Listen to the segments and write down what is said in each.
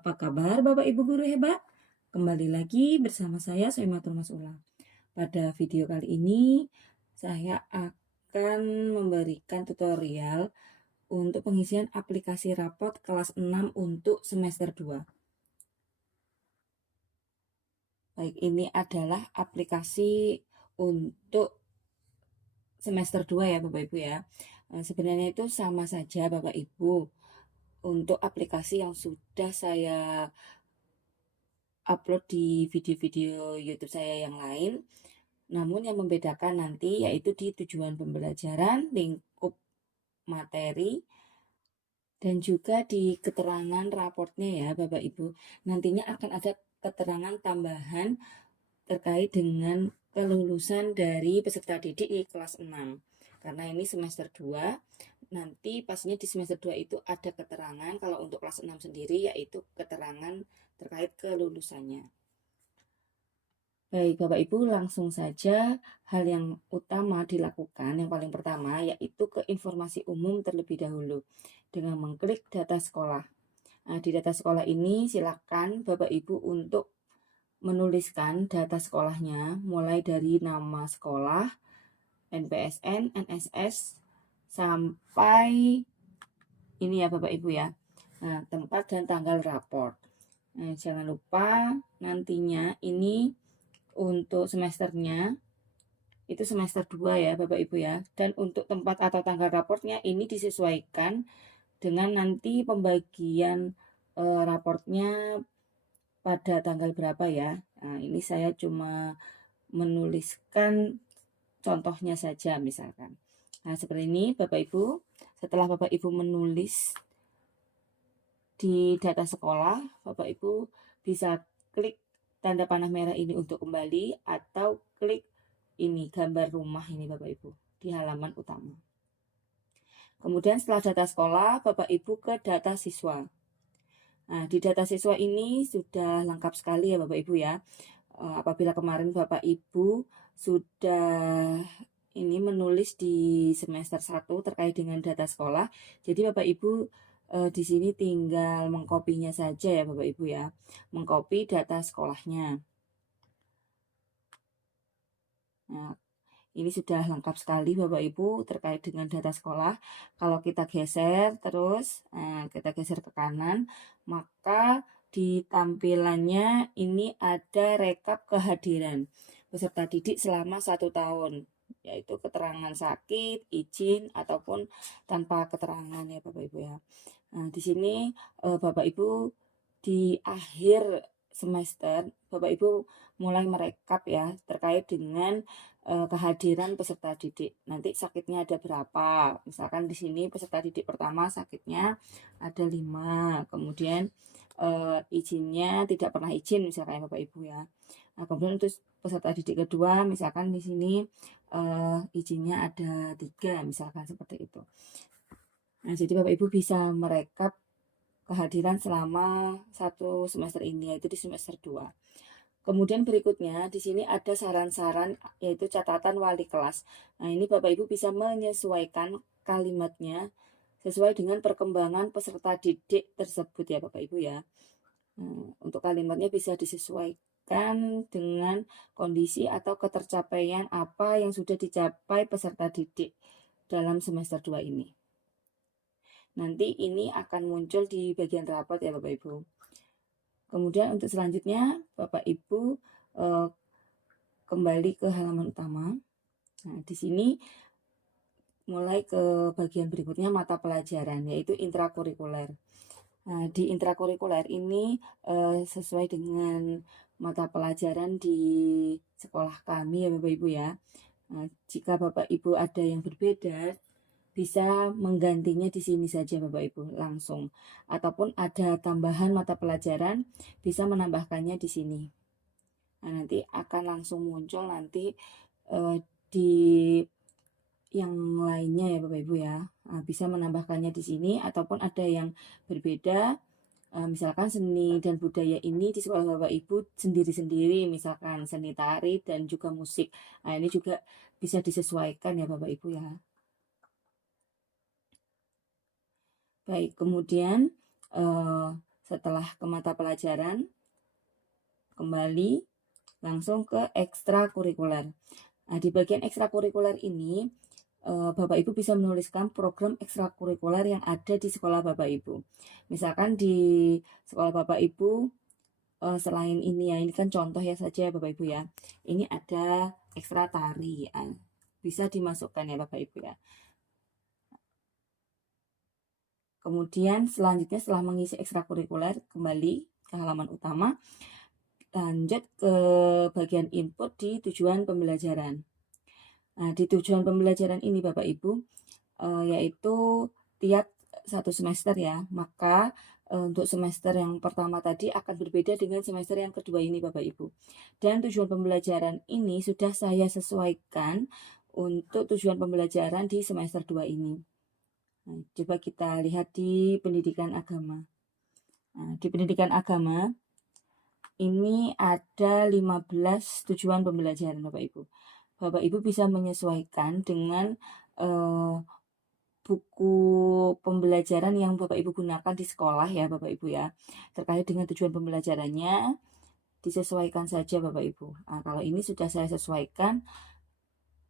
Apa kabar Bapak Ibu guru hebat? Kembali lagi bersama saya Soimatul Masula. Pada video kali ini saya akan memberikan tutorial untuk pengisian aplikasi rapot kelas 6 untuk semester 2. Baik, ini adalah aplikasi untuk semester 2 ya Bapak Ibu ya. Sebenarnya itu sama saja Bapak Ibu untuk aplikasi yang sudah saya upload di video-video YouTube saya yang lain. Namun yang membedakan nanti yaitu di tujuan pembelajaran, lingkup materi, dan juga di keterangan raportnya ya Bapak Ibu. Nantinya akan ada keterangan tambahan terkait dengan kelulusan dari peserta didik di kelas 6. Karena ini semester 2, nanti pastinya di semester 2 itu ada keterangan, kalau untuk kelas 6 sendiri yaitu keterangan terkait kelulusannya. Baik Bapak Ibu, langsung saja hal yang utama dilakukan. Yang paling pertama yaitu ke informasi umum terlebih dahulu dengan mengklik data sekolah. Nah, di data sekolah ini silakan Bapak Ibu untuk menuliskan data sekolahnya mulai dari nama sekolah, NPSN, NSS, sampai ini ya Bapak Ibu ya. Nah, tempat dan tanggal raport. Nah, jangan lupa nantinya ini untuk semesternya itu semester 2 ya Bapak Ibu ya. Dan untuk tempat atau tanggal raportnya ini disesuaikan dengan nanti pembagian raportnya pada tanggal berapa ya. Nah, ini saya cuma menuliskan contohnya saja misalkan. Nah, seperti ini Bapak Ibu. Setelah Bapak Ibu menulis di data sekolah, Bapak Ibu bisa klik tanda panah merah ini untuk kembali atau klik ini gambar rumah ini Bapak Ibu di halaman utama. Kemudian setelah data sekolah, Bapak Ibu ke data siswa. Nah, di data siswa ini sudah lengkap sekali ya Bapak Ibu ya. Apabila kemarin Bapak Ibu sudah ini menulis di semester 1 terkait dengan data sekolah, jadi Bapak Ibu di sini tinggal mengkopinya saja ya Bapak Ibu ya. Mengcopy data sekolahnya. Nah, ini sudah lengkap sekali Bapak Ibu terkait dengan data sekolah. Kalau kita geser terus, kita geser ke kanan, maka di tampilannya ini ada rekap kehadiran peserta didik selama 1 tahun, yaitu keterangan sakit, izin, ataupun tanpa keterangan ya Bapak Ibu ya. Nah, di sini Bapak Ibu di akhir semester, Bapak Ibu mulai merekap ya terkait dengan kehadiran peserta didik. Nanti sakitnya ada berapa? Misalkan di sini peserta didik pertama sakitnya ada 5, kemudian izinnya tidak pernah izin misalkan Bapak Ibu ya. Nah, kemudian untuk peserta didik kedua misalkan di sini izinnya ada 3 misalkan seperti itu. Nah, jadi Bapak Ibu bisa merekap kehadiran selama 1 semester ini yaitu di semester 2. Kemudian berikutnya di sini ada saran-saran yaitu catatan wali kelas. Nah, ini Bapak Ibu bisa menyesuaikan kalimatnya sesuai dengan perkembangan peserta didik tersebut ya Bapak Ibu ya. Untuk kalimatnya bisa disesuaikan dengan kondisi atau ketercapaian apa yang sudah dicapai peserta didik dalam semester 2 ini. Nanti ini akan muncul di bagian raport ya Bapak Ibu. Kemudian untuk selanjutnya Bapak Ibu kembali ke halaman utama. Nah, di sini mulai ke bagian berikutnya mata pelajaran yaitu intrakurikuler. Nah, di intrakurikuler ini sesuai dengan mata pelajaran di sekolah kami ya Bapak Ibu ya. Nah, jika Bapak Ibu ada yang berbeda, bisa menggantinya di sini saja Bapak Ibu langsung. Ataupun ada tambahan mata pelajaran, bisa menambahkannya di sini. Nah, nanti akan langsung muncul nanti di yang lainnya ya Bapak Ibu ya. Nah, bisa menambahkannya di sini ataupun ada yang berbeda. Misalkan seni dan budaya ini di sekolah Bapak Ibu sendiri-sendiri, misalkan seni tari dan juga musik. Nah, ini juga bisa disesuaikan ya Bapak Ibu ya. Baik, kemudian setelah ke mata pelajaran, kembali langsung ke ekstrakurikuler. Nah, di bagian ekstrakurikuler ini, Bapak Ibu bisa menuliskan program ekstrakurikuler yang ada di sekolah Bapak Ibu. Misalkan di sekolah Bapak Ibu, selain ini ya, ini kan contoh ya saja Bapak Ibu ya. Ini ada ekstra tari, bisa dimasukkan ya Bapak Ibu ya. Kemudian selanjutnya setelah mengisi ekstrakurikuler, kembali ke halaman utama, lanjut ke bagian input di tujuan pembelajaran. Nah, di tujuan pembelajaran ini Bapak Ibu, yaitu tiap satu semester ya, maka untuk semester yang pertama tadi akan berbeda dengan semester yang kedua ini Bapak Ibu. Dan tujuan pembelajaran ini sudah saya sesuaikan untuk tujuan pembelajaran di semester 2 ini. Nah, coba kita lihat di pendidikan agama. Nah, di pendidikan agama ini ada 15 tujuan pembelajaran Bapak Ibu. Bapak Ibu bisa menyesuaikan dengan buku pembelajaran yang Bapak Ibu gunakan di sekolah ya Bapak Ibu ya. Terkait dengan tujuan pembelajarannya disesuaikan saja Bapak Ibu. Nah, kalau ini sudah saya sesuaikan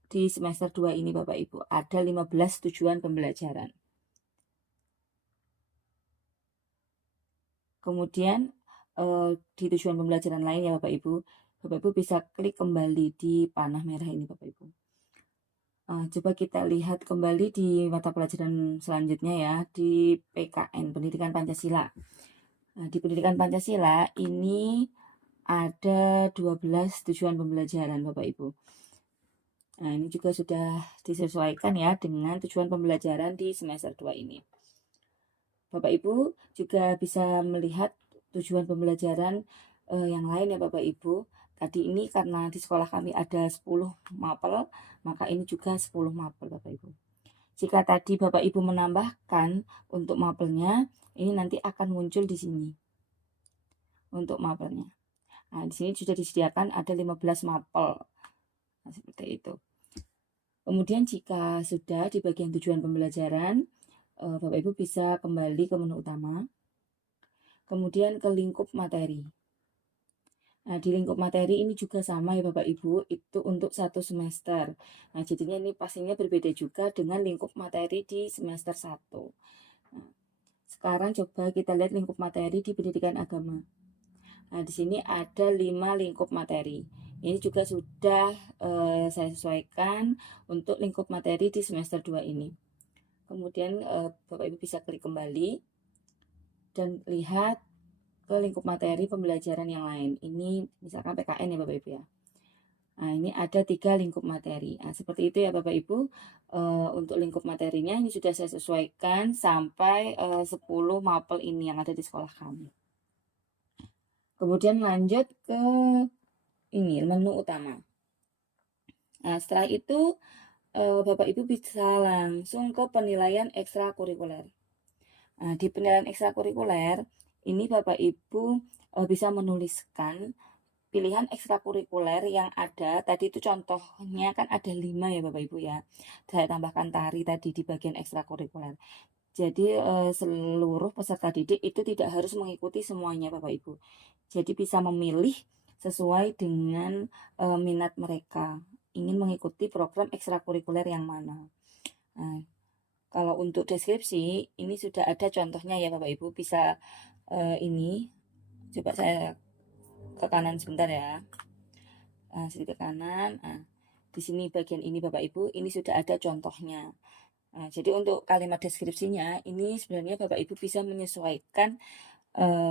di semester 2 ini Bapak Ibu. Ada 15 tujuan pembelajaran. Kemudian di tujuan pembelajaran lain ya Bapak Ibu bisa klik kembali di panah merah ini Bapak Ibu. Coba kita lihat kembali di mata pelajaran selanjutnya ya, di PKN, Pendidikan Pancasila. Nah, di Pendidikan Pancasila ini ada 12 tujuan pembelajaran Bapak Ibu. Nah, ini juga sudah disesuaikan ya dengan tujuan pembelajaran di semester 2 ini. Bapak Ibu juga bisa melihat tujuan pembelajaran yang lain ya Bapak Ibu. Tadi ini karena di sekolah kami ada 10 mapel, maka ini juga 10 mapel Bapak Ibu. Jika tadi Bapak Ibu menambahkan untuk mapelnya, ini nanti akan muncul di sini. Untuk mapelnya. Nah, di sini sudah disediakan ada 15 mapel. Nah, seperti itu. Kemudian jika sudah di bagian tujuan pembelajaran, Bapak Ibu bisa kembali ke menu utama. Kemudian ke lingkup materi. Nah, di lingkup materi ini juga sama ya Bapak Ibu, itu untuk satu semester. Nah, jadinya ini pastinya berbeda juga dengan lingkup materi di semester 1. Nah, sekarang coba kita lihat lingkup materi di pendidikan agama. Nah, di sini ada 5 lingkup materi. Ini juga sudah saya sesuaikan untuk lingkup materi di semester 2 ini. Kemudian Bapak Ibu bisa klik kembali dan lihat ke lingkup materi pembelajaran yang lain. Ini misalkan PKN ya Bapak Ibu ya. Nah, ini ada 3 lingkup materi. Nah, seperti itu ya Bapak Ibu. Untuk lingkup materinya ini sudah saya sesuaikan sampai 10 mapel ini yang ada di sekolah kami. Kemudian lanjut ke ini menu utama. Nah, setelah itu Bapak Ibu bisa langsung ke penilaian ekstrakurikuler. Nah, di penilaian ekstrakurikuler ini Bapak Ibu bisa menuliskan pilihan ekstrakurikuler yang ada. Tadi itu contohnya kan ada 5 ya Bapak Ibu ya. Saya tambahkan tari tadi di bagian ekstrakurikuler. Jadi seluruh peserta didik itu tidak harus mengikuti semuanya Bapak Ibu. Jadi bisa memilih sesuai dengan minat mereka. Ingin mengikuti program ekstrakurikuler yang mana. Nah, kalau untuk deskripsi ini sudah ada contohnya ya Bapak Ibu. Bisa ini coba saya ke kanan sebentar ya. Sedikit ke kanan. Nah, di sini bagian ini Bapak Ibu ini sudah ada contohnya. Nah, jadi untuk kalimat deskripsinya ini sebenarnya Bapak Ibu bisa menyesuaikan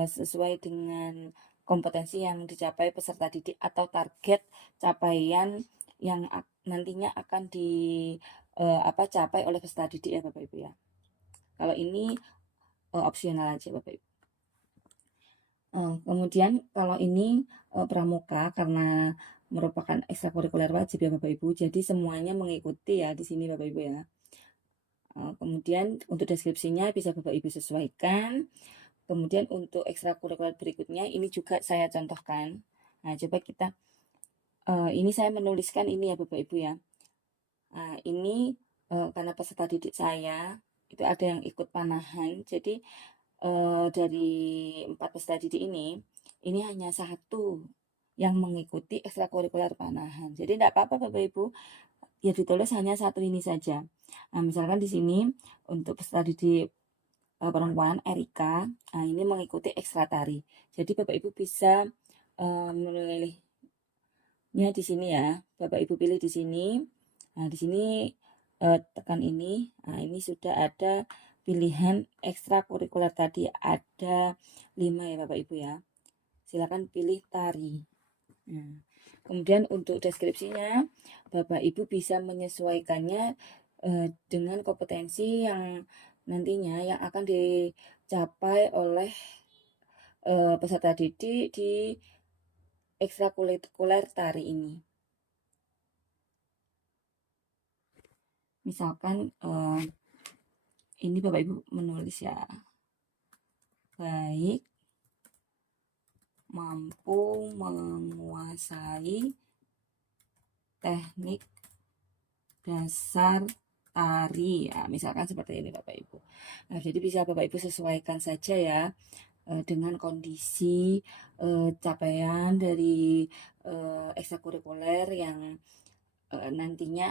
sesuai dengan kompetensi yang dicapai peserta didik atau target capaian yang nantinya akan capai oleh peserta didik ya Bapak Ibu ya. Kalau ini opsional aja Bapak Ibu. Kemudian kalau ini pramuka karena merupakan ekstrakurikuler wajib ya Bapak Ibu. Jadi semuanya mengikuti ya di sini Bapak Ibu ya. Kemudian untuk deskripsinya bisa Bapak Ibu sesuaikan. Kemudian untuk ekstrakurikuler berikutnya ini juga saya contohkan. Nah, coba kita ini saya menuliskan ini ya Bapak Ibu ya. Nah, ini karena peserta didik saya itu ada yang ikut panahan. Jadi dari 4 peserta didik ini hanya satu yang mengikuti ekstrakurikuler panahan. Jadi tidak apa-apa Bapak Ibu, ya ditulis hanya satu ini saja. Nah, misalkan di sini untuk peserta didik perempuan Erika, nah ini mengikuti ekstra tari. Jadi Bapak Ibu bisa memilihnya di sini ya. Bapak Ibu pilih di sini. Nah, di sini tekan ini. Nah, ini sudah ada pilihan ekstrakurikuler tadi, ada 5 ya Bapak Ibu ya. Silakan pilih tari. Nah, kemudian untuk deskripsinya, Bapak Ibu bisa menyesuaikannya dengan kompetensi yang nantinya yang akan dicapai oleh peserta didik di ekstrakurikuler tari ini. Misalkan ini Bapak Ibu menulis ya, baik, mampu menguasai teknik dasar tari ya, misalkan seperti ini Bapak Ibu. Nah, jadi bisa Bapak Ibu sesuaikan saja ya dengan kondisi capaian dari ekstrakurikuler yang nantinya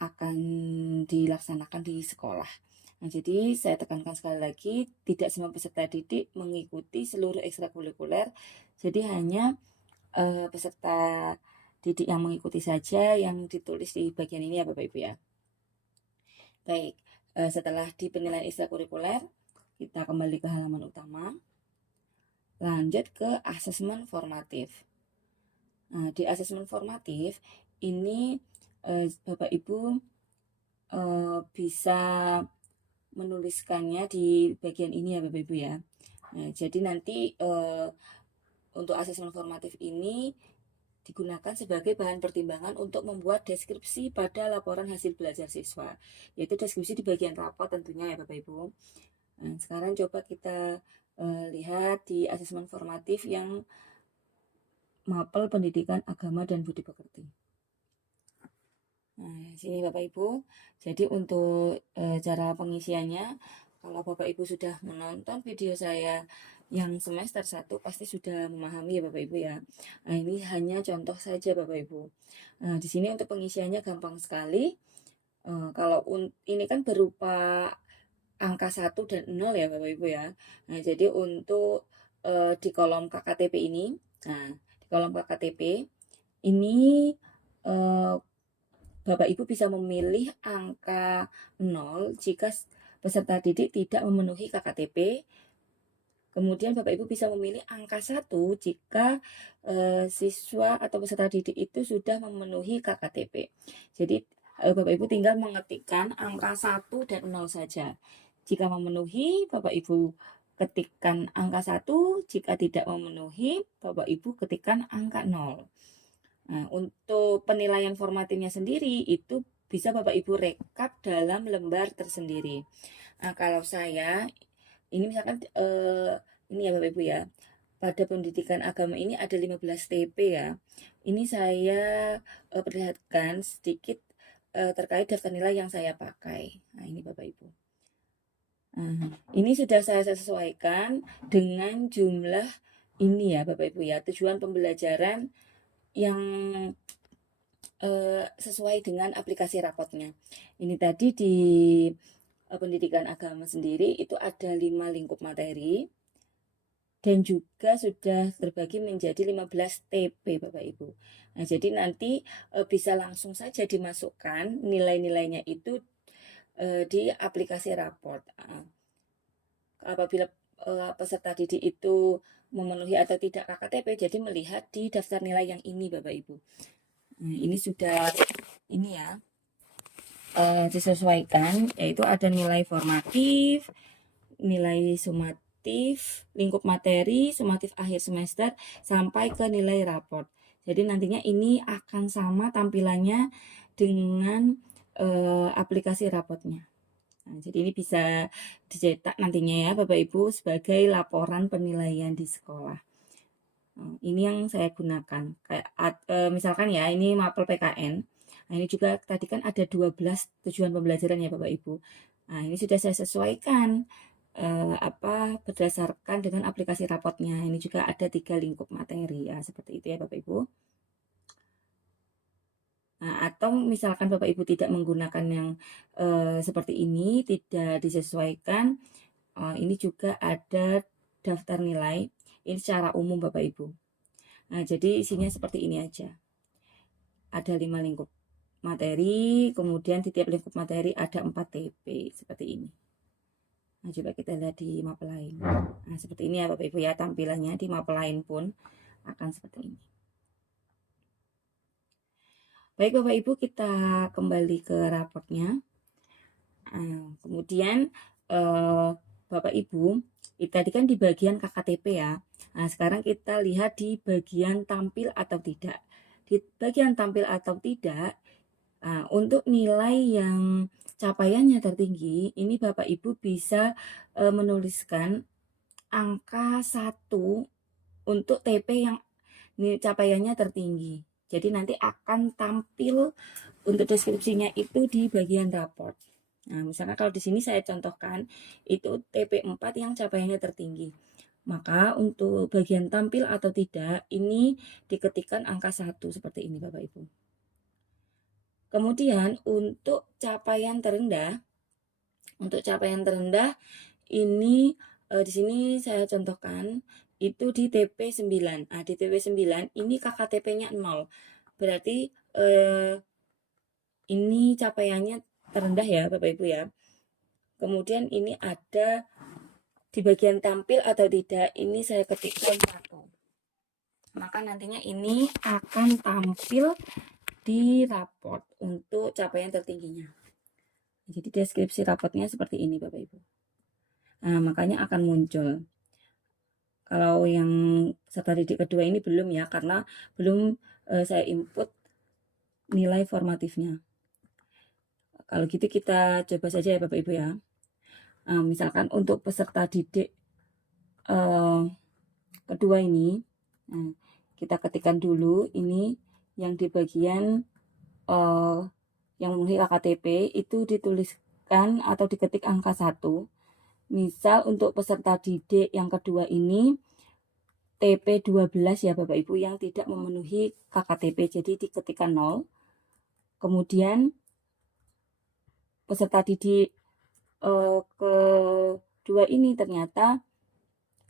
akan dilaksanakan di sekolah. Nah, jadi saya tekankan sekali lagi, tidak semua peserta didik mengikuti seluruh ekstrakurikuler, jadi hanya peserta didik yang mengikuti saja yang ditulis di bagian ini ya Bapak Ibu ya. Baik, setelah di penilaian ekstrakurikuler, kita kembali ke halaman utama. Lanjut ke asesmen formatif. Nah, di asesmen formatif ini Bapak Ibu bisa menuliskannya di bagian ini ya Bapak Ibu ya. Nah, jadi nanti untuk asesmen formatif ini digunakan sebagai bahan pertimbangan untuk membuat deskripsi pada laporan hasil belajar siswa, yaitu deskripsi di bagian rapor tentunya ya Bapak Ibu. Nah, sekarang coba kita lihat di asesmen formatif yang mapel pendidikan agama dan budi pekerti. Nah, sini Bapak Ibu. Jadi untuk cara pengisiannya, kalau Bapak Ibu sudah menonton video saya yang semester 1 pasti sudah memahami ya Bapak Ibu ya. Nah, ini hanya contoh saja Bapak Ibu. Nah, di sini untuk pengisiannya gampang sekali. Kalau ini kan berupa angka 1 dan 0 ya Bapak Ibu ya. Nah, jadi untuk di kolom KKTP ini, nah, di kolom KKTP ini Bapak Ibu bisa memilih angka 0 jika peserta didik tidak memenuhi KKTP. Kemudian Bapak Ibu bisa memilih angka 1 jika siswa atau peserta didik itu sudah memenuhi KKTP. Jadi Bapak Ibu tinggal mengetikkan angka 1 dan 0 saja. Jika memenuhi, Bapak Ibu ketikkan angka 1, jika tidak memenuhi, Bapak Ibu ketikkan angka 0. Nah, untuk penilaian formatifnya sendiri itu bisa Bapak Ibu rekap dalam lembar tersendiri. Nah, kalau saya ini misalkan ini ya Bapak Ibu ya. Pada pendidikan agama ini ada 15 TP ya. Ini saya perlihatkan sedikit terkait daftar nilai yang saya pakai. Nah, ini Bapak Ibu. Nah, ini sudah saya sesuaikan dengan jumlah ini ya Bapak Ibu ya. Tujuan pembelajaran yang sesuai dengan aplikasi rapotnya. Ini tadi di pendidikan agama sendiri itu ada 5 lingkup materi dan juga sudah terbagi menjadi 15 TP Bapak Ibu. Nah, jadi nanti bisa langsung saja dimasukkan nilai-nilainya itu di aplikasi raport. Apabila peserta didik itu memenuhi atau tidak KKTP, jadi melihat di daftar nilai yang ini Bapak Ibu. Nah, ini sudah ini ya disesuaikan, yaitu ada nilai formatif, nilai sumatif, lingkup materi, sumatif akhir semester, sampai ke nilai raport. Jadi nantinya ini akan sama tampilannya dengan aplikasi rapotnya. Nah, jadi ini bisa dicetak nantinya ya Bapak Ibu sebagai laporan penilaian di sekolah. Ini yang saya gunakan. Kayak misalkan ya ini mapel PKN. Nah, ini juga tadi kan ada 12 tujuan pembelajaran ya Bapak Ibu. Nah, ini sudah saya sesuaikan berdasarkan dengan aplikasi rapotnya. Ini juga ada 3 lingkup materi ya, seperti itu ya Bapak Ibu. Nah, atau misalkan Bapak Ibu tidak menggunakan yang seperti ini, tidak disesuaikan, ini juga ada daftar nilai. Ini secara umum Bapak Ibu. Nah, jadi isinya seperti ini aja. Ada 5 lingkup materi, kemudian di tiap lingkup materi ada 4 TP, seperti ini. Nah, coba kita lihat di map lain. Nah, seperti ini ya Bapak Ibu ya, tampilannya di map lain pun akan seperti ini. Baik Bapak Ibu, kita kembali ke raportnya. Nah, kemudian Bapak Ibu, tadi kan di bagian KKTP ya. Nah, sekarang kita lihat di bagian tampil atau tidak. Di bagian tampil atau tidak, untuk nilai yang capaiannya tertinggi, ini Bapak Ibu bisa menuliskan angka 1 untuk TP yang capaiannya tertinggi. Jadi nanti akan tampil untuk deskripsinya itu di bagian raport. Nah, misalkan kalau di sini saya contohkan itu TP4 yang capaiannya tertinggi. Maka untuk bagian tampil atau tidak ini diketikkan angka 1 seperti ini Bapak Ibu. Kemudian untuk capaian terendah ini di sini saya contohkan itu di TP9. Nah, di TP9 ini KKTP-nya 0. Berarti ini capaiannya terendah ya Bapak Ibu ya. Kemudian ini ada di bagian tampil atau tidak, ini saya ketikkan 1. Maka nantinya ini akan tampil di raport untuk capaian tertingginya. Jadi deskripsi rapotnya seperti ini Bapak Ibu. Nah, makanya akan muncul. Kalau yang peserta didik kedua ini belum ya, karena belum saya input nilai formatifnya. Kalau gitu kita coba saja ya Bapak Ibu ya. Misalkan untuk peserta didik kedua ini, kita ketikkan dulu ini yang di bagian yang memenuhi KKTP itu dituliskan atau diketik angka 1. Misal untuk peserta didik yang kedua ini TP12 ya Bapak Ibu yang tidak memenuhi KKTP, jadi diketikkan 0. Kemudian peserta didik kedua ini ternyata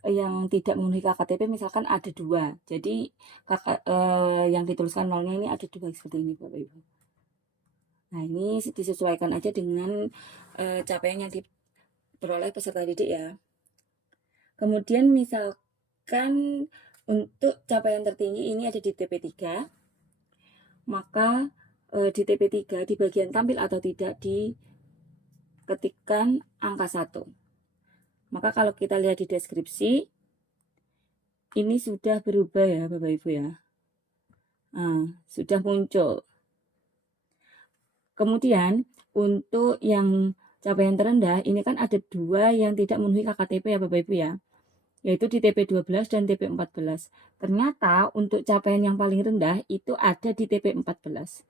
yang tidak memenuhi KKTP misalkan ada 2. Jadi yang dituliskan 0-nya ini ada 2 seperti ini Bapak Ibu. Nah, ini disesuaikan aja dengan capaian yang diperoleh peserta didik ya. Kemudian misalkan untuk capaian tertinggi ini ada di TP3, maka di TP3 di bagian tampil atau tidak diketikkan angka 1. Maka kalau kita lihat di deskripsi, ini sudah berubah ya Bapak Ibu ya. Nah, sudah muncul. Kemudian untuk yang capaian terendah, ini kan ada 2 yang tidak memenuhi KKTP ya Bapak Ibu ya, yaitu di TP12 dan TP14. Ternyata untuk capaian yang paling rendah itu ada di TP14.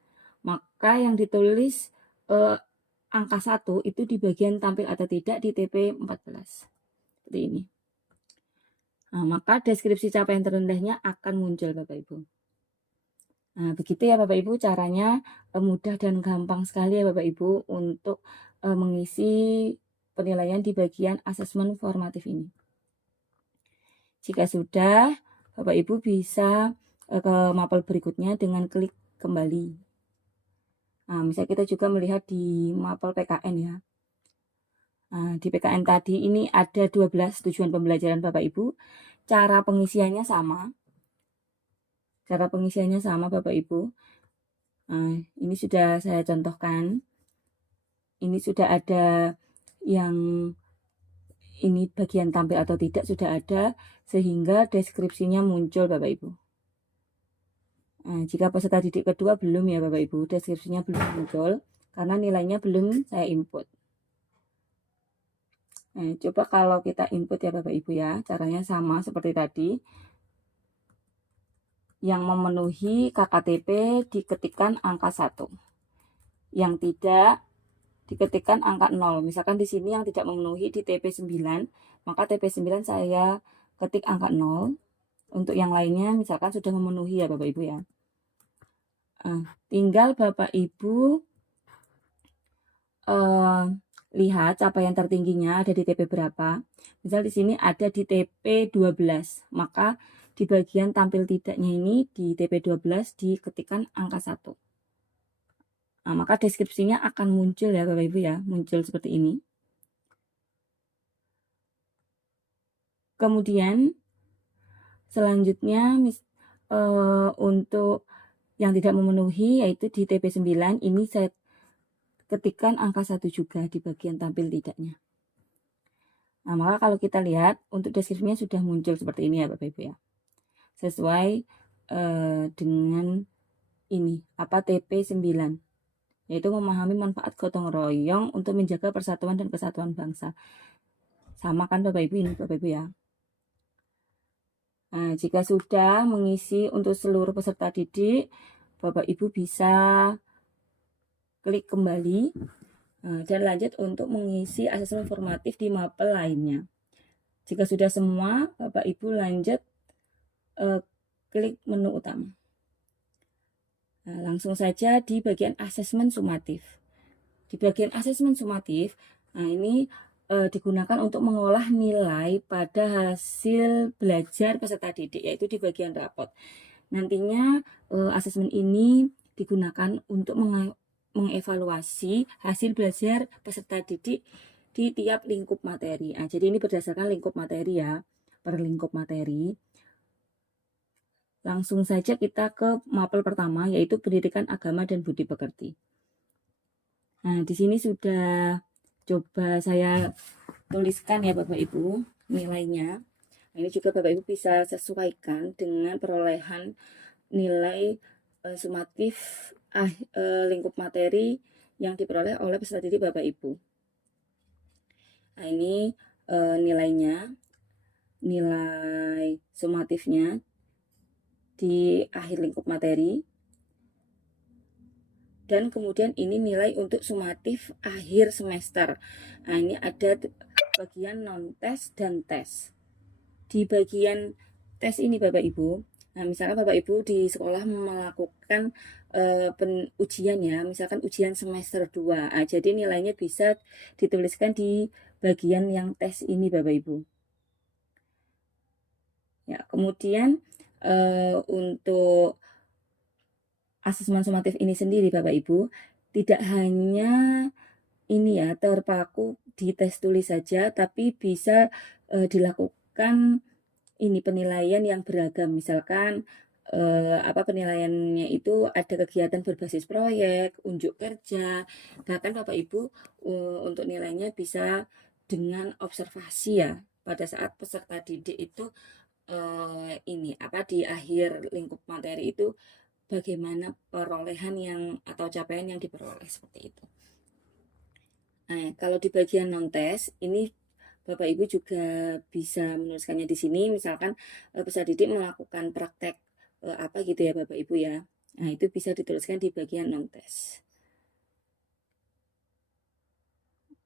Maka yang ditulis angka 1 itu di bagian tampil atau tidak di TP14. Seperti ini. Nah, maka deskripsi capaian terendahnya akan muncul Bapak Ibu. Nah, begitu ya Bapak Ibu caranya, mudah dan gampang sekali ya Bapak Ibu untuk mengisi penilaian di bagian asesmen formatif ini. Jika sudah, Bapak Ibu bisa ke mapel berikutnya dengan klik kembali. Nah, misalnya kita juga melihat di mapel PKN ya. Nah, di PKN tadi ini ada 12 tujuan pembelajaran Bapak Ibu. Cara pengisiannya sama. Bapak Ibu. Nah, ini sudah saya contohkan. Ini sudah ada yang ini bagian tampil atau tidak sudah ada, sehingga deskripsinya muncul Bapak Ibu. Nah, jika peserta didik kedua belum ya Bapak Ibu, deskripsinya belum muncul karena nilainya belum saya input. Nah, coba kalau kita input ya Bapak Ibu ya, caranya sama seperti tadi. Yang memenuhi KKTP diketikkan angka 1. Yang tidak diketikkan angka 0. Misalkan di sini yang tidak memenuhi di TP9, maka TP9 saya ketik angka 0. Untuk yang lainnya misalkan sudah memenuhi ya Bapak Ibu ya. Tinggal Bapak Ibu lihat capaian tertingginya ada di TP berapa. Misal di sini ada di TP 12, maka di bagian tampil tidaknya ini di TP 12 diketikkan angka 1. Nah, maka deskripsinya akan muncul ya Bapak Ibu ya, muncul seperti ini. Kemudian selanjutnya untuk yang tidak memenuhi yaitu di TP9 ini saya ketikkan angka 1 juga di bagian tampil tidaknya. Nah, maka kalau kita lihat untuk deskripsinya sudah muncul seperti ini ya Bapak Ibu ya. Sesuai dengan ini TP9, yaitu memahami manfaat gotong royong untuk menjaga persatuan dan kesatuan bangsa. Sama kan Bapak Ibu ini Bapak Ibu ya. Nah, jika sudah mengisi untuk seluruh peserta didik, Bapak Ibu bisa klik kembali dan lanjut untuk mengisi asesmen formatif di mapel lainnya. Jika sudah semua, Bapak Ibu lanjut klik menu utama. Nah, langsung saja di bagian asesmen sumatif. Di bagian asesmen sumatif, nah ini digunakan untuk mengolah nilai pada hasil belajar peserta didik, yaitu di bagian rapot. Nantinya asesmen ini digunakan untuk mengevaluasi hasil belajar peserta didik di tiap lingkup materi. Nah, jadi ini berdasarkan lingkup materi ya, per lingkup materi. Langsung saja kita ke mapel pertama, yaitu pendidikan agama dan budi pekerti. Nah, di sini sudah coba saya tuliskan ya Bapak Ibu nilainya. Nah, ini juga Bapak Ibu bisa sesuaikan dengan perolehan nilai sumatif lingkup materi yang diperoleh oleh peserta didik Bapak Ibu. Nah, ini nilainya, nilai sumatifnya di akhir lingkup materi. Dan kemudian ini nilai untuk sumatif akhir semester. Nah, ini ada bagian non-tes dan tes. Di bagian tes ini Bapak Ibu, nah misalkan Bapak Ibu di sekolah melakukan ujian ya, misalkan ujian semester 2. Nah, jadi nilainya bisa dituliskan di bagian yang tes ini Bapak Ibu. Ya, kemudian untuk asesmen sumatif ini sendiri Bapak Ibu tidak hanya ini ya terpaku di tes tulis saja, tapi bisa dilakukan ini penilaian yang beragam. Misalkan penilaiannya itu ada kegiatan berbasis proyek, unjuk kerja, bahkan Bapak Ibu untuk nilainya bisa dengan observasi ya pada saat peserta didik itu di akhir lingkup materi itu bagaimana perolehan yang atau capaian yang diperoleh seperti itu. Nah, kalau di bagian non-tes ini Bapak Ibu juga bisa menuliskannya di sini, misalkan peserta didik melakukan praktek gitu ya Bapak Ibu ya. Nah, itu bisa dituliskan di bagian non-tes.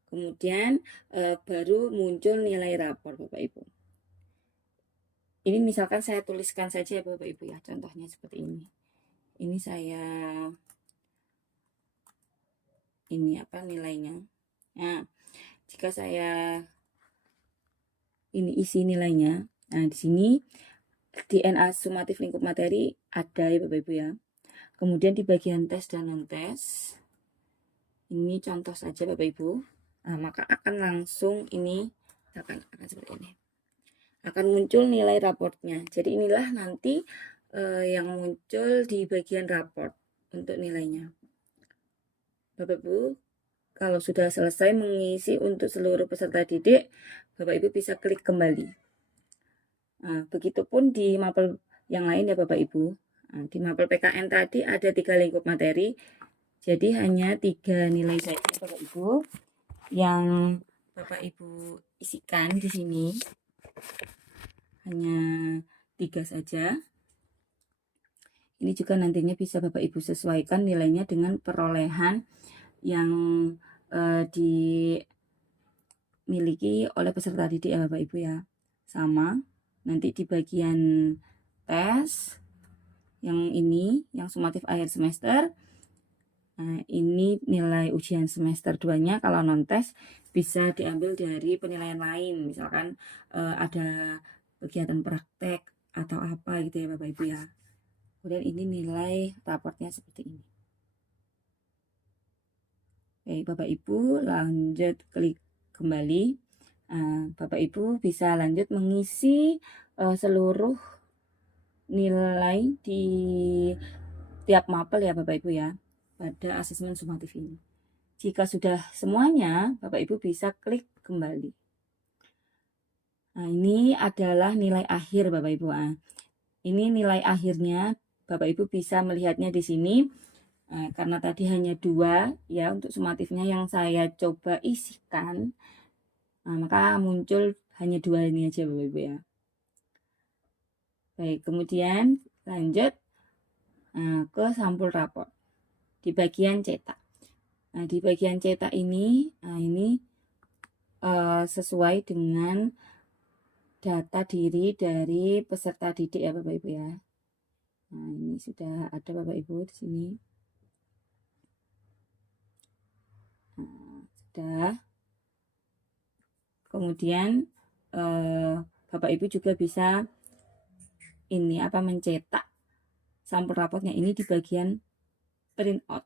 Kemudian baru muncul nilai rapor Bapak Ibu. Ini misalkan saya tuliskan saja ya Bapak Ibu ya, contohnya seperti ini. Ini saya nilainya. Nah, jika saya ini isi nilainya. Nah, di sini DNA sumatif lingkup materi ada ya Bapak Ibu ya. Kemudian di bagian tes dan non-tes, ini contoh saja Bapak Ibu. Nah, maka akan langsung ini akan seperti ini. Akan muncul nilai raportnya. Jadi inilah nanti yang muncul di bagian raport untuk nilainya. Bapak Ibu, kalau sudah selesai mengisi untuk seluruh peserta didik, Bapak Ibu bisa klik kembali. Nah, begitupun di mapel yang lain ya Bapak Ibu. Nah, di mapel PKN tadi ada 3 lingkup materi, jadi hanya 3 nilai saja Bapak Ibu yang Bapak Ibu isikan di sini. Hanya 3 saja. Ini juga nantinya bisa Bapak Ibu sesuaikan nilainya dengan perolehan yang dimiliki oleh peserta didik ya Bapak Ibu ya. Sama, nanti di bagian tes yang ini, yang sumatif akhir semester, nah, ini nilai ujian semester 2-nya kalau non-tes bisa diambil dari penilaian lain. Misalkan ada kegiatan praktek atau apa gitu ya Bapak Ibu ya. Kemudian ini nilai raportnya seperti ini. Oke, Bapak Ibu lanjut klik kembali. Bapak Ibu bisa lanjut mengisi seluruh nilai di tiap mapel ya Bapak Ibu ya, pada asesmen sumatif ini. Jika sudah semuanya, Bapak Ibu bisa klik kembali. Nah, ini adalah nilai akhir Bapak Ibu. Ini nilai akhirnya, Bapak Ibu bisa melihatnya di sini. Karena tadi hanya 2 ya untuk sumatifnya yang saya coba isikan, maka muncul hanya 2 ini aja Bapak Ibu ya. Baik, kemudian lanjut ke sampul rapor di bagian cetak. Nah, di bagian cetak ini, ini sesuai dengan data diri dari peserta didik ya Bapak Ibu ya. Nah, ini sudah ada Bapak Ibu di sini. Sudah. Kemudian Bapak Ibu juga bisa ini mencetak sampel raportnya ini di bagian print out.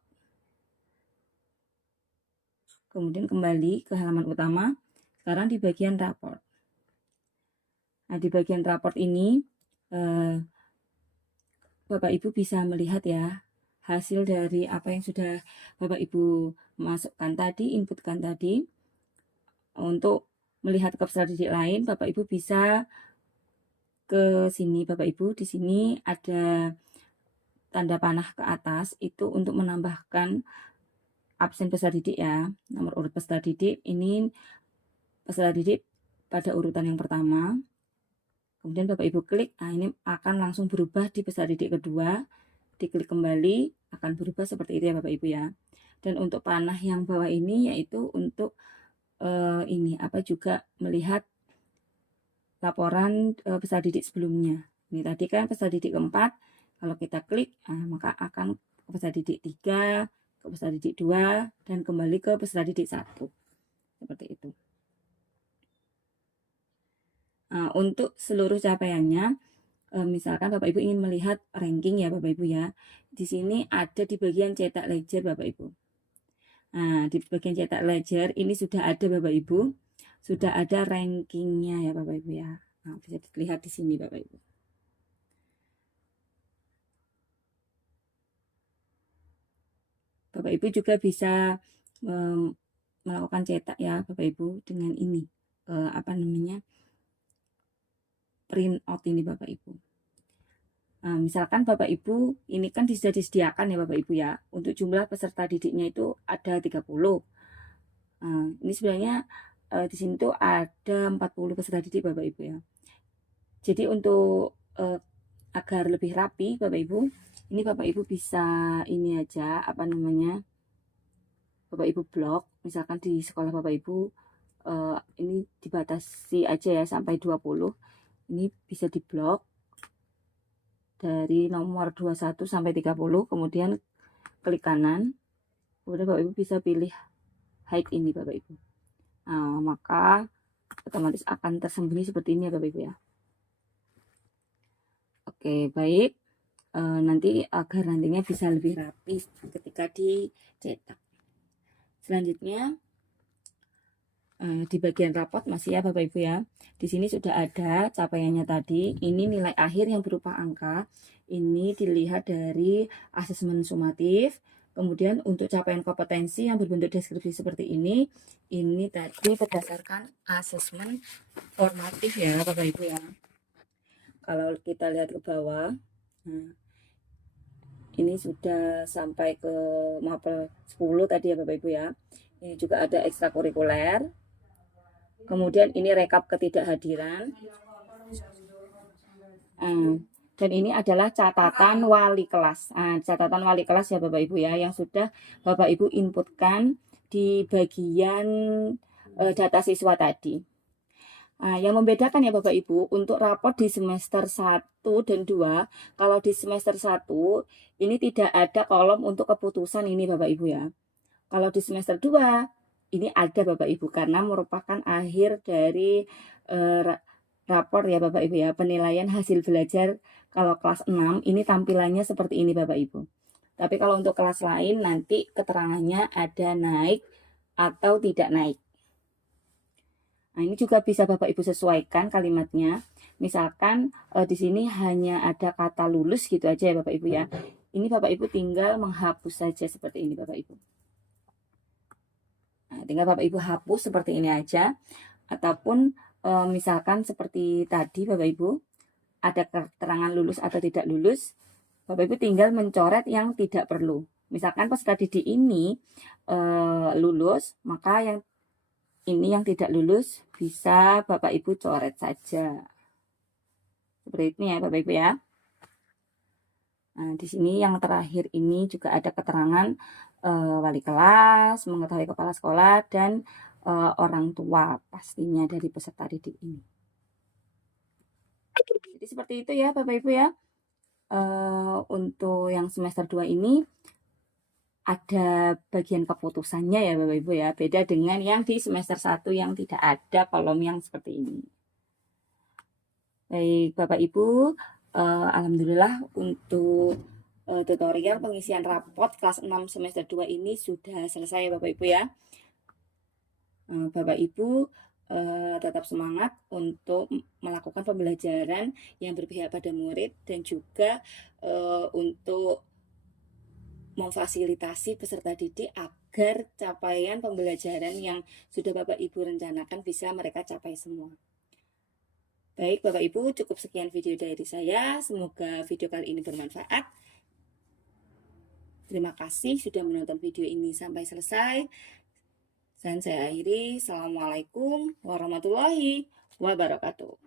Kemudian kembali ke halaman utama. Sekarang di bagian raport. Nah, di bagian raport ini Bapak Ibu bisa melihat ya hasil dari apa yang sudah Bapak Ibu masukkan tadi, inputkan tadi. Untuk melihat ke peserta didik lain, Bapak Ibu bisa ke sini Bapak Ibu. Di sini ada tanda panah ke atas itu untuk menambahkan absen peserta didik ya. Nomor urut peserta didik ini peserta didik pada urutan yang pertama. Kemudian Bapak Ibu klik, ini akan langsung berubah di peserta didik kedua. Diklik kembali akan berubah seperti itu ya Bapak Ibu ya. Dan untuk panah yang bawah ini yaitu untuk juga melihat laporan peserta didik sebelumnya. Ini tadi kan peserta didik keempat, kalau kita klik maka akan ke peserta didik 3, ke peserta didik 2, dan kembali ke peserta didik 1. Seperti itu. Untuk seluruh capaiannya, misalkan Bapak Ibu ingin melihat ranking ya Bapak Ibu ya. Di sini ada di bagian cetak ledger Bapak Ibu. Nah, di bagian cetak ledger ini sudah ada Bapak Ibu. Sudah ada rankingnya ya Bapak Ibu ya. Nah, bisa dilihat di sini Bapak Ibu. Bapak Ibu juga bisa melakukan cetak ya Bapak Ibu dengan ini print out ini Bapak Ibu. Misalkan Bapak Ibu ini kan sudah disediakan ya Bapak Ibu ya, untuk jumlah peserta didiknya itu ada 30. Ini sebenarnya di sini tuh ada 40 peserta didik Bapak Ibu ya. Jadi untuk agar lebih rapi Bapak Ibu, ini Bapak Ibu bisa ini aja Bapak Ibu blok, misalkan di sekolah Bapak Ibu ini dibatasi aja ya sampai 20. Ini bisa diblok dari nomor 21 sampai 30, kemudian klik kanan, kemudian Bapak Ibu bisa pilih hide ini Bapak Ibu. Maka otomatis akan tersembunyi seperti ini ya Bapak Ibu ya. Oke, baik. Nanti agar nantinya bisa lebih rapi ketika dicetak. Selanjutnya di bagian rapot masih ya Bapak Ibu ya. Di sini sudah ada capaiannya tadi. Ini nilai akhir yang berupa angka. Ini dilihat dari asesmen sumatif. Kemudian untuk capaian kompetensi yang berbentuk deskripsi seperti ini tadi berdasarkan asesmen formatif ya Bapak Ibu ya. Kalau kita lihat ke bawah, ini sudah sampai ke mapel 10 tadi ya Bapak Ibu ya. Ini juga ada ekstrakurikuler. Kemudian ini rekap ketidakhadiran. Dan ini adalah catatan wali kelas. Catatan wali kelas ya Bapak Ibu ya, yang sudah Bapak Ibu inputkan di bagian data siswa tadi. Nah, yang membedakan ya Bapak Ibu, untuk rapor di semester 1 dan 2, kalau di semester 1 ini tidak ada kolom untuk keputusan ini Bapak Ibu ya. Kalau di semester 2 ini ada Bapak Ibu, karena merupakan akhir dari rapor ya Bapak Ibu ya, penilaian hasil belajar. Kalau kelas 6 ini tampilannya seperti ini Bapak Ibu. Tapi kalau untuk kelas lain nanti keterangannya ada naik atau tidak naik. Nah, ini juga bisa Bapak Ibu sesuaikan kalimatnya. Misalkan di sini hanya ada kata lulus gitu aja ya Bapak Ibu ya. Ini Bapak Ibu tinggal menghapus saja seperti ini Bapak Ibu. Nah, tinggal Bapak Ibu hapus seperti ini aja. Ataupun misalkan seperti tadi Bapak Ibu, ada keterangan lulus atau tidak lulus, Bapak Ibu tinggal mencoret yang tidak perlu. Misalkan peserta didik ini lulus, maka yang ini yang tidak lulus bisa Bapak Ibu coret saja. Seperti ini ya Bapak Ibu ya. Nah, di sini yang terakhir ini juga ada keterangan wali kelas, mengetahui kepala sekolah, dan orang tua pastinya dari peserta didik ini. Jadi seperti itu ya Bapak Ibu ya. Untuk yang semester 2 ini ada bagian keputusannya ya Bapak Ibu ya. Beda dengan yang di semester 1 yang tidak ada kolom yang seperti ini. Baik Bapak Ibu, alhamdulillah untuk tutorial pengisian raport kelas 6 semester 2 ini sudah selesai ya Bapak Ibu ya. Bapak Ibu tetap semangat untuk melakukan pembelajaran yang berpihak pada murid, dan juga untuk memfasilitasi peserta didik agar capaian pembelajaran yang sudah Bapak Ibu rencanakan bisa mereka capai semua. Baik Bapak Ibu, cukup sekian video dari saya. Semoga video kali ini bermanfaat. Terima kasih sudah menonton video ini sampai selesai. Dan saya akhiri. Assalamualaikum warahmatullahi wabarakatuh.